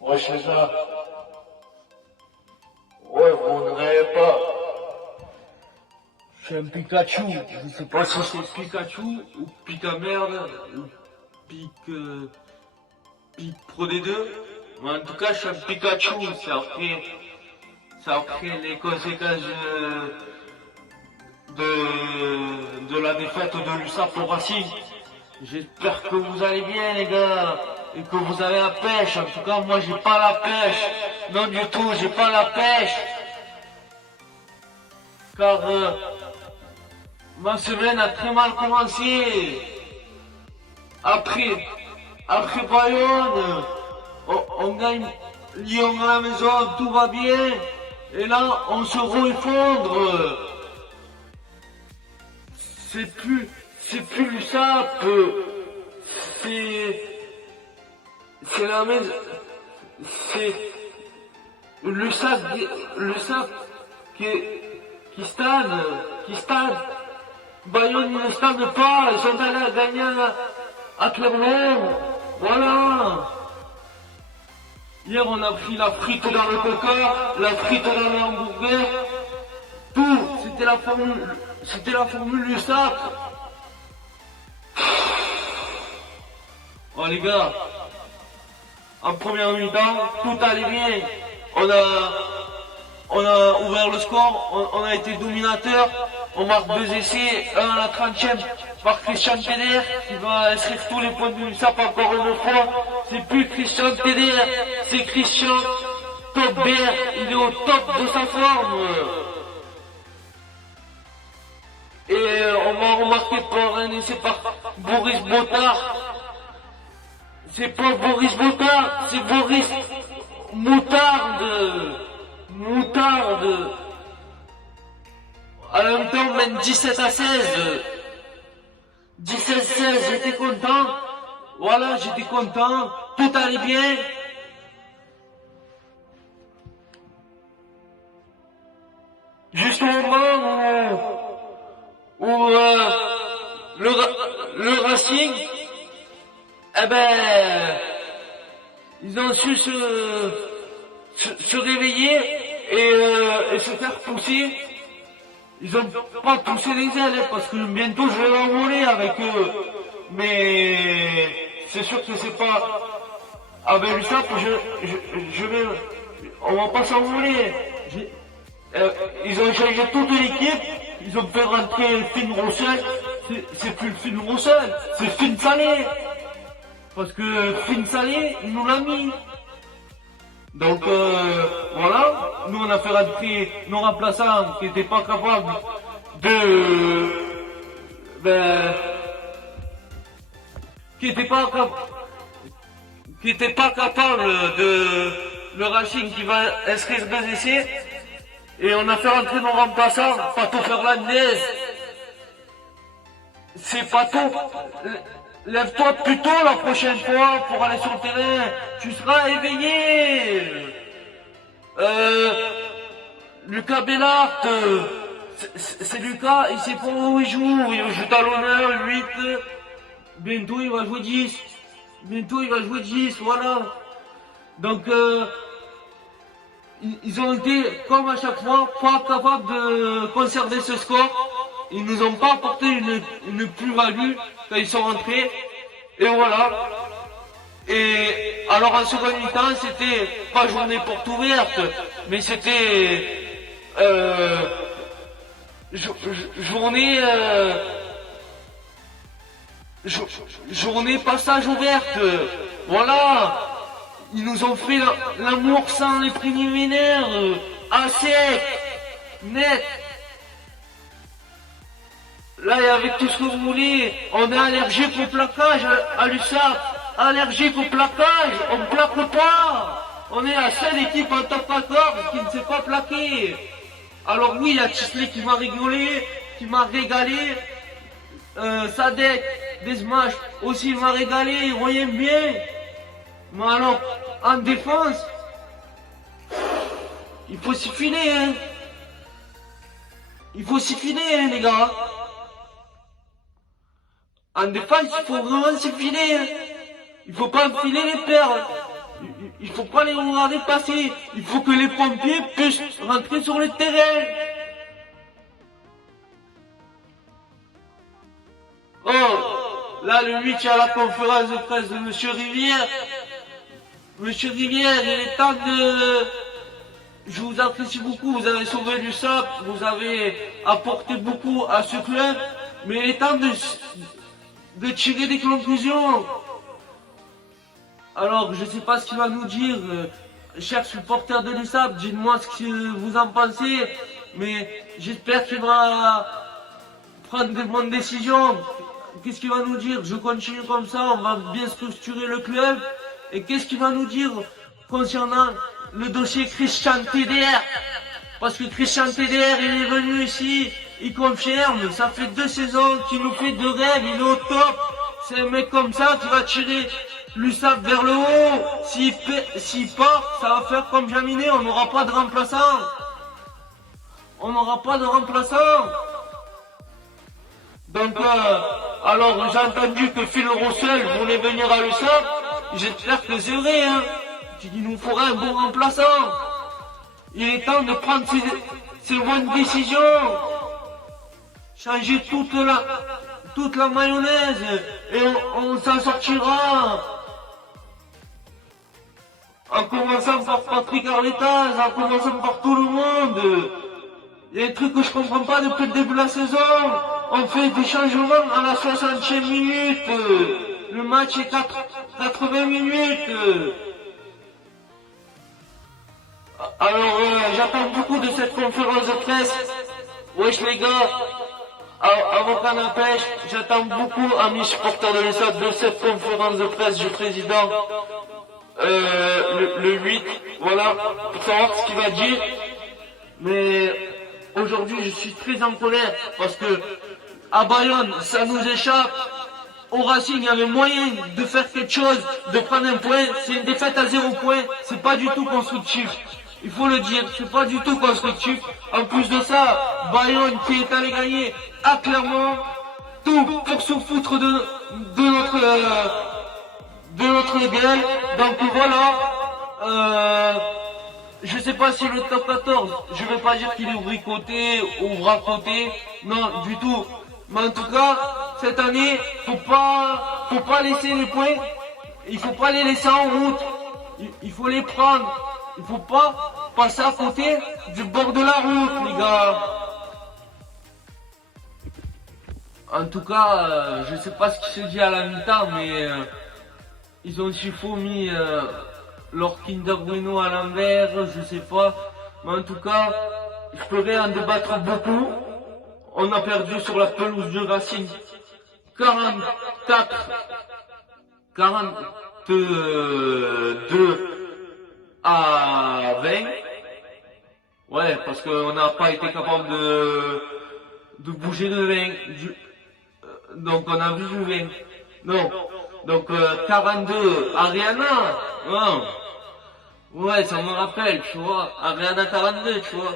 Ouais, c'est ça. Ouais, vous ne rêvez pas. C'est un Pikachu. Je sais pas si c'est Pikachu ou Pika-merde ou Pic Pro des deux. Mais en tout cas, je suis un Pikachu. Ça a pris les conséquences de la défaite de l'USAP au Racing. J'espère que vous allez bien, les gars, et que vous avez la pêche. En tout cas, moi, j'ai pas la pêche. Non, du tout, j'ai pas la pêche. Car ma semaine a très mal commencé. Après Bayonne, on gagne Lyon à la maison, tout va bien. Et là, on se re-effondre. C'est plus l'USAP. C'est, c'est la maison, c'est l'USAP qui stagne. Bayonne, ils ne stagnent pas, ils sont allés à gagner à Clermont. Voilà. Hier, on a pris la frite dans le coca, la frite dans le hamburger. Tout, c'était la formule USAP. Oh les gars, en première mi-temps, tout allait bien. On a ouvert le score, on a été dominateur. On marque 2 essais, un à la 30e par Christian Teder, qui va inscrire tous les points de l'USAP encore une fois. C'est plus Christian Teder, c'est Christian Topbert, il est au top de sa forme. Et on va remarquer par un essai par Boris Bottard. C'est pas Boris Bottard, c'est Boris Moutarde. Moutarde. À la mi-temps, on mène 17-16. 17-16, j'étais content. Voilà, j'étais content. Tout allait bien. Jusqu'au moment où le Racing, eh ben, ils ont su se réveiller et se faire pousser. Ils ont pas poussé les ailes, parce que bientôt je vais m'envoler avec eux. Mais c'est sûr que c'est pas avec l'USAP, on va pas s'envoler. Ils ont changé toute l'équipe, ils ont fait rentrer Finn Roussel. C'est plus Finn Roussel, c'est Finn Salé. Parce que Finn Salé, il nous l'a mis. Donc voilà, nous on a fait rentrer nos remplaçants qui n'étaient pas capables qui n'étaient pas capables de le Racing qui va inscrire 2 essais, et on a fait rentrer nos remplaçants. Pato Fernandez, c'est Pato. Lève-toi plus tôt la prochaine fois pour aller sur le terrain. Tu seras éveillé. Lucas Bellart, c'est Lucas, il sait pas où il joue. Il joue talonneur, 8. Bientôt il va jouer 10. Bientôt il va jouer 10, voilà. Donc ils ont été, comme à chaque fois, pas capables de conserver ce score. Ils nous ont pas apporté une plus-value quand ils sont rentrés. Et voilà. Et alors en seconde mi-temps, c'était pas journée porte ouverte, mais c'était journée passage ouverte. Voilà. Ils nous ont fait l'amour sans les préliminaires, à sec, net. Là, et avec tout ce que vous voulez, on est allergique au plaquage à l'USAP. Allergique au plaquage, on ne plaque pas. On est la seule équipe en top 14 qui ne sait pas plaquer. Alors oui, il y a Chisley qui m'a rigolé, qui m'a régalé. Sadek, Desmash aussi m'a régalé, il voyait bien. Mais alors, en défense, il faut s'y filer, hein. Il faut s'y filer, hein, les gars. En défense, il faut vraiment s'y filer, hein. Il faut pas enfiler les perles. Il faut pas les regarder passer. Il faut que les pompiers puissent rentrer sur le terrain. Oh, là le 8 il y a la conférence de presse de Monsieur Rivière. Monsieur Rivière, il est temps de... Je vous apprécie beaucoup, vous avez sauvé du sable, vous avez apporté beaucoup à ce club, mais il est temps de tirer des conclusions. Alors, je ne sais pas ce qu'il va nous dire, chers supporters de l'USAP, dites-moi ce que vous en pensez, mais j'espère qu'il va prendre des bonnes décisions. Qu'est-ce qu'il va nous dire? Je continue comme ça, on va bien structurer le club. Et qu'est-ce qu'il va nous dire concernant le dossier Christian TDR? Parce que Christian TDR, il est venu ici, il confirme, ça fait 2 saisons qu'il nous fait de rêve, il est au top. C'est un mec comme ça qui va tirer l'USAP vers le haut. S'il part, ça va faire comme Jaminet, on n'aura pas de remplaçant. On n'aura pas de remplaçant. Donc, alors j'ai entendu que Phil Roussel voulait venir à l'USAP. J'espère que c'est vrai, hein. Il nous faudra un bon remplaçant. Il est temps de prendre ces bonnes décisions. Changer toute la mayonnaise. Et on s'en sortira. En commençant par Patrick Arletas, en commençant par tout le monde. Il y a des trucs que je comprends pas depuis le début de la saison. On fait des changements à la 60e minute. Le match est 80 minutes. Alors, j'attends beaucoup de cette conférence de presse. Wesh les gars, à vos cannes à pêche, j'attends beaucoup, amis supporters de l'USAP, de cette conférence de presse du président. Le 8, voilà, pour savoir ce qu'il va dire. Mais aujourd'hui, je suis très en colère parce que à Bayonne, ça nous échappe. Au Racing, il y avait moyen de faire quelque chose, de prendre un point. C'est une défaite à 0 point. C'est pas du tout constructif. Il faut le dire, c'est pas du tout constructif. En plus de ça, Bayonne qui est allé gagner a clairement tout pour se foutre de notre gueule. Donc voilà. Je sais pas si le top 14, je vais pas dire qu'il est bricoté ou bracoté. Non, du tout. Mais en tout cas, cette année, faut pas laisser les points. Il faut pas les laisser en route. Il faut les prendre. Il faut pas passer à côté du bord de la route, les gars. En tout cas, je sais pas ce qui se dit à la mi-temps, mais ils ont aussi mis leur Kinder Bueno à l'envers, je sais pas. Mais en tout cas, je pourrais en débattre beaucoup. On a perdu sur la pelouse du Racing 42 à 20. Ouais, parce qu'on n'a pas été capable de bouger de 20. Donc on a vu du 20. Non. Donc 42, Ariana. Oh. Ouais, ça me rappelle, tu vois. Ariana 42, tu vois.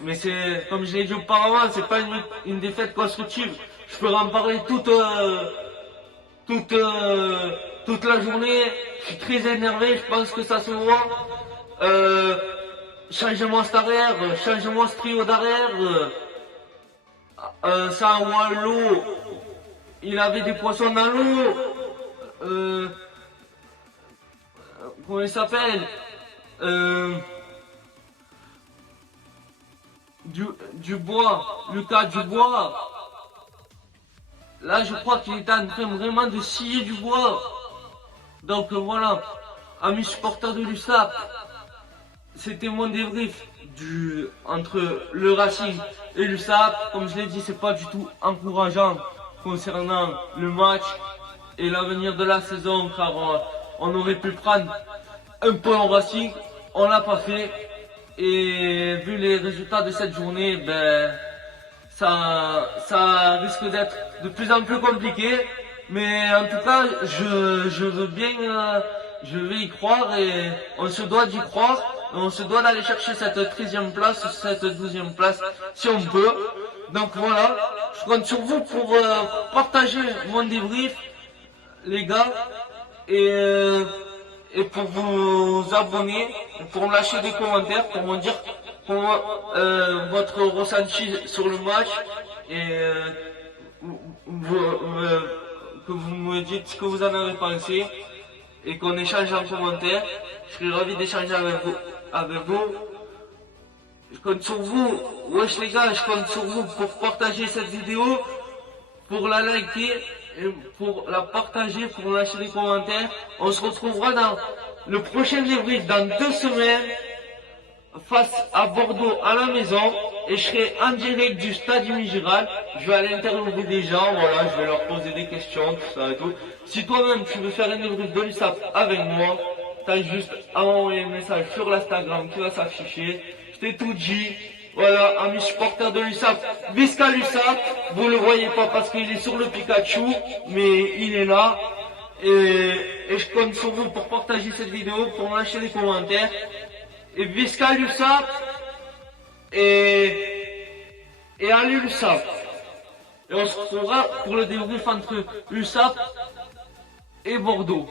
Mais c'est, comme je l'ai dit auparavant, c'est pas une défaite constructive. Je peux en parler toute la journée. Je suis très énervé, je pense que ça se voit. Changez-moi cet arrière, changez-moi ce trio d'arrière. Ça, l'eau, il avait des poissons dans l'eau. Comment il s'appelle? Dubois, Lucas Dubois. Là, je crois qu'il est en train vraiment de scier du bois. Donc voilà, amis supporters de l'USAP, c'était mon débrief entre le Racing et l'USAP. Comme je l'ai dit, c'est pas du tout encourageant concernant le match et l'avenir de la saison, car on aurait pu prendre un point au Racing, on l'a pas fait. Et vu les résultats de cette journée, ben ça risque d'être de plus en plus compliqué. Mais en tout cas, je veux bien, je vais y croire et on se doit d'y croire. On se doit d'aller chercher cette 13e place, cette 12e place, si on peut. Donc voilà, je compte sur vous pour partager mon débrief, les gars. Et et pour vous abonner, pour lâcher des commentaires, pour me dire votre ressenti sur le match et que vous me dites ce que vous en avez pensé et qu'on échange en commentaire. Je serais ravi d'échanger avec vous. Je compte sur vous, wesh les gars, je compte sur vous pour partager cette vidéo, pour la liker, et pour la partager, pour lâcher des commentaires. On se retrouvera dans le prochain débrief dans 2 semaines, face à Bordeaux à la maison, et je serai en direct du stade Migiral. Je vais aller interviewer des gens, voilà, je vais leur poser des questions, tout ça et tout. Si toi-même tu veux faire un débrief de l'USAP avec moi, t'as juste à m'envoyer un message sur l'Instagram qui va s'afficher. Je t'ai tout dit. Voilà, amis supporters de l'USAP, Visca l'USAP, vous le voyez pas parce qu'il est sur le Pikachu, mais il est là. Et je compte sur vous pour partager cette vidéo, pour lâcher les commentaires. Et Visca l'USAP, et allez l'USAP. Et on se retrouvera pour le débrief entre l'USAP et Bordeaux.